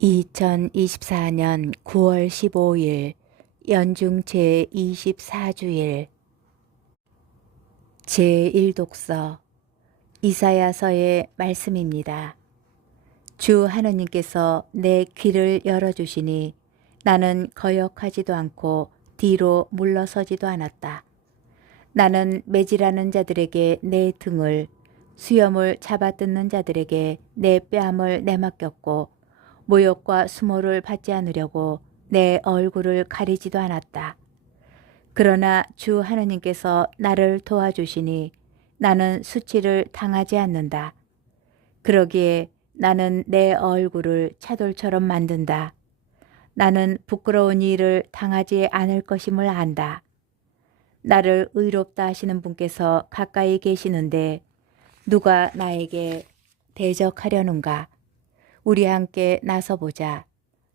2024년 9월 15일 연중 제24주일 제1독서 이사야서의 말씀입니다. 주 하느님께서 내 귀를 열어주시니 나는 거역하지도 않고 뒤로 물러서지도 않았다. 나는 매질하는 자들에게 내 등을 수염을 잡아뜯는 자들에게 내 뺨을 내맡겼고 모욕과 수모를 받지 않으려고 내 얼굴을 가리지도 않았다. 그러나 주 하느님께서 나를 도와주시니 나는 수치를 당하지 않는다. 그러기에 나는 내 얼굴을 차돌처럼 만든다. 나는 부끄러운 일을 당하지 않을 것임을 안다. 나를 의롭다 하시는 분께서 가까이 계시는데 누가 나에게 대적하려는가? 우리 함께 나서보자.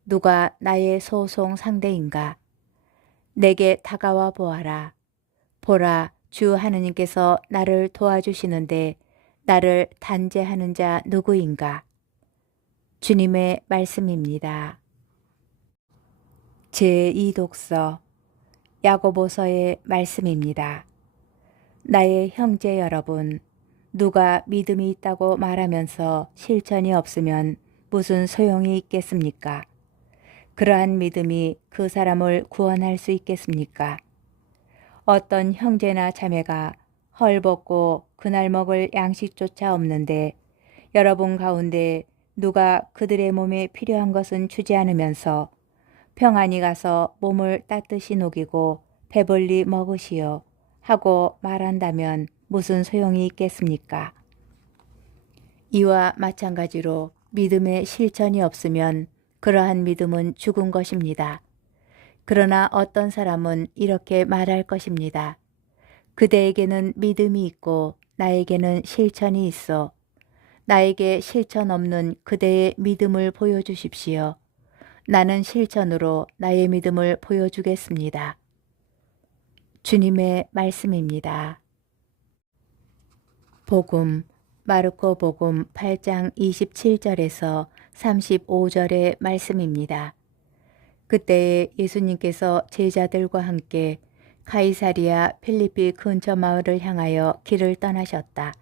누가 나의 소송 상대인가? 내게 다가와 보아라. 보라, 주 하느님께서 나를 도와주시는데 나를 단죄하는 자 누구인가? 주님의 말씀입니다. 제2독서 야고보서의 말씀입니다. 나의 형제 여러분, 누가 믿음이 있다고 말하면서 실천이 없으면 무슨 소용이 있겠습니까? 그러한 믿음이 그 사람을 구원할 수 있겠습니까? 어떤 형제나 자매가 헐벗고 그날 먹을 양식조차 없는데 여러분 가운데 누가 그들의 몸에 필요한 것은 주지 않으면서 평안히 가서 몸을 따뜻이 녹이고 배불리 먹으시오 하고 말한다면 무슨 소용이 있겠습니까? 이와 마찬가지로 믿음의 실천이 없으면 그러한 믿음은 죽은 것입니다. 그러나 어떤 사람은 이렇게 말할 것입니다. 그대에게는 믿음이 있고 나에게는 실천이 있어. 나에게 실천 없는 그대의 믿음을 보여주십시오. 나는 실천으로 나의 믿음을 보여주겠습니다. 주님의 말씀입니다. 복음 마르코 복음 8장 27절에서 35절의 말씀입니다. 그때에 예수님께서 제자들과 함께 카이사리아 필리피 근처 마을을 향하여 길을 떠나셨다.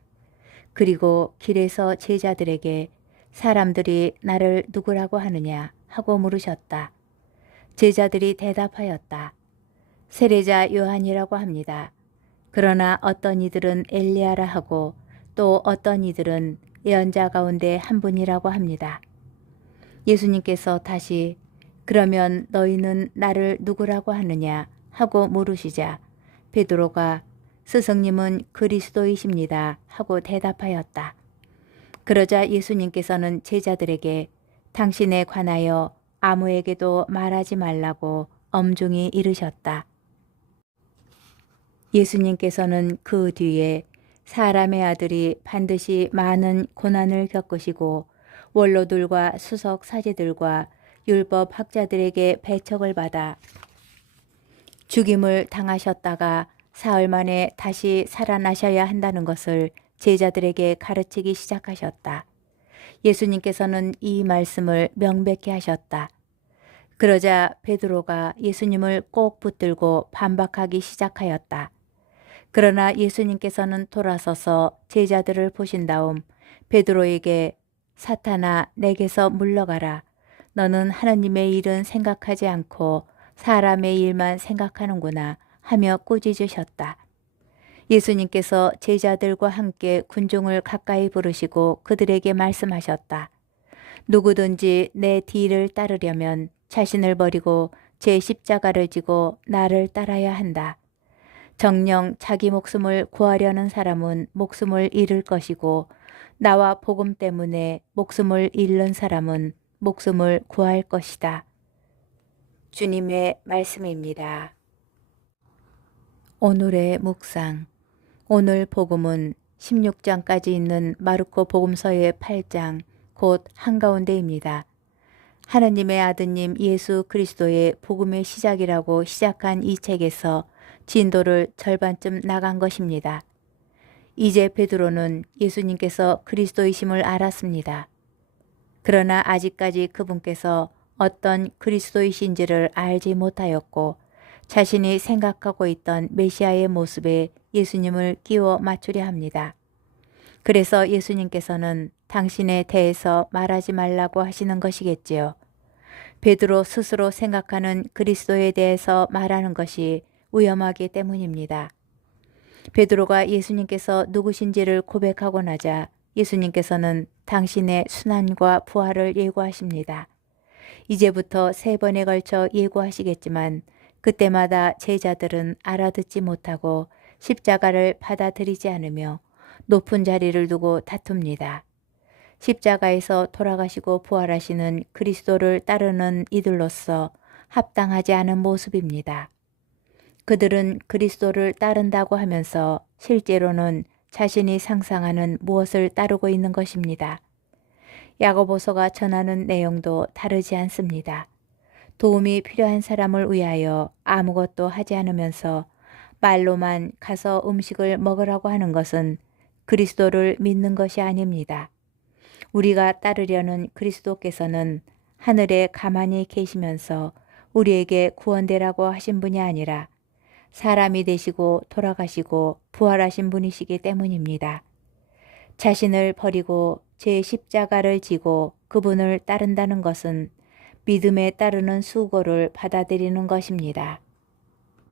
그리고 길에서 제자들에게 사람들이 나를 누구라고 하느냐 하고 물으셨다. 제자들이 대답하였다. 세례자 요한이라고 합니다. 그러나 어떤 이들은 엘리야라 하고 또 어떤 이들은 예언자 가운데 한 분이라고 합니다. 예수님께서 다시 그러면 너희는 나를 누구라고 하느냐 하고 물으시자 베드로가 스승님은 그리스도이십니다 하고 대답하였다. 그러자 예수님께서는 제자들에게 당신에 관하여 아무에게도 말하지 말라고 엄중히 이르셨다. 예수님께서는 그 뒤에 사람의 아들이 반드시 많은 고난을 겪으시고 원로들과 수석 사제들과 율법 학자들에게 배척을 받아 죽임을 당하셨다가 사흘 만에 다시 살아나셔야 한다는 것을 제자들에게 가르치기 시작하셨다. 예수님께서는 이 말씀을 명백히 하셨다. 그러자 베드로가 예수님을 꼭 붙들고 반박하기 시작하였다. 그러나 예수님께서는 돌아서서 제자들을 보신 다음 베드로에게 사탄아 내게서 물러가라. 너는 하나님의 일은 생각하지 않고 사람의 일만 생각하는구나 하며 꾸짖으셨다. 예수님께서 제자들과 함께 군중을 가까이 부르시고 그들에게 말씀하셨다. 누구든지 내 뒤를 따르려면 자신을 버리고 제 십자가를 지고 나를 따라야 한다. 정령 자기 목숨을 구하려는 사람은 목숨을 잃을 것이고 나와 복음 때문에 목숨을 잃는 사람은 목숨을 구할 것이다. 주님의 말씀입니다. 오늘의 묵상. 오늘 복음은 16장까지 있는 마르코 복음서의 8장 곧 한가운데입니다. 하느님의 아드님 예수 그리스도의 복음의 시작이라고 시작한 이 책에서 진도를 절반쯤 나간 것입니다. 이제 베드로는 예수님께서 그리스도이심을 알았습니다. 그러나 아직까지 그분께서 어떤 그리스도이신지를 알지 못하였고 자신이 생각하고 있던 메시아의 모습에 예수님을 끼워 맞추려 합니다. 그래서 예수님께서는 당신에 대해서 말하지 말라고 하시는 것이겠지요. 베드로 스스로 생각하는 그리스도에 대해서 말하는 것이 위험하기 때문입니다. 베드로가 예수님께서 누구신지를 고백하고 나자 예수님께서는 당신의 순환과 부활을 예고하십니다. 이제부터 세 번에 걸쳐 예고하시겠지만 그때마다 제자들은 알아듣지 못하고 십자가를 받아들이지 않으며 높은 자리를 두고 다툽니다. 십자가에서 돌아가시고 부활하시는 그리스도를 따르는 이들로서 합당하지 않은 모습입니다. 그들은 그리스도를 따른다고 하면서 실제로는 자신이 상상하는 무엇을 따르고 있는 것입니다. 야고보서가 전하는 내용도 다르지 않습니다. 도움이 필요한 사람을 위하여 아무것도 하지 않으면서 말로만 가서 음식을 먹으라고 하는 것은 그리스도를 믿는 것이 아닙니다. 우리가 따르려는 그리스도께서는 하늘에 가만히 계시면서 우리에게 구원되라고 하신 분이 아니라 사람이 되시고 돌아가시고 부활하신 분이시기 때문입니다. 자신을 버리고 제 십자가를 지고 그분을 따른다는 것은 믿음에 따르는 수고를 받아들이는 것입니다.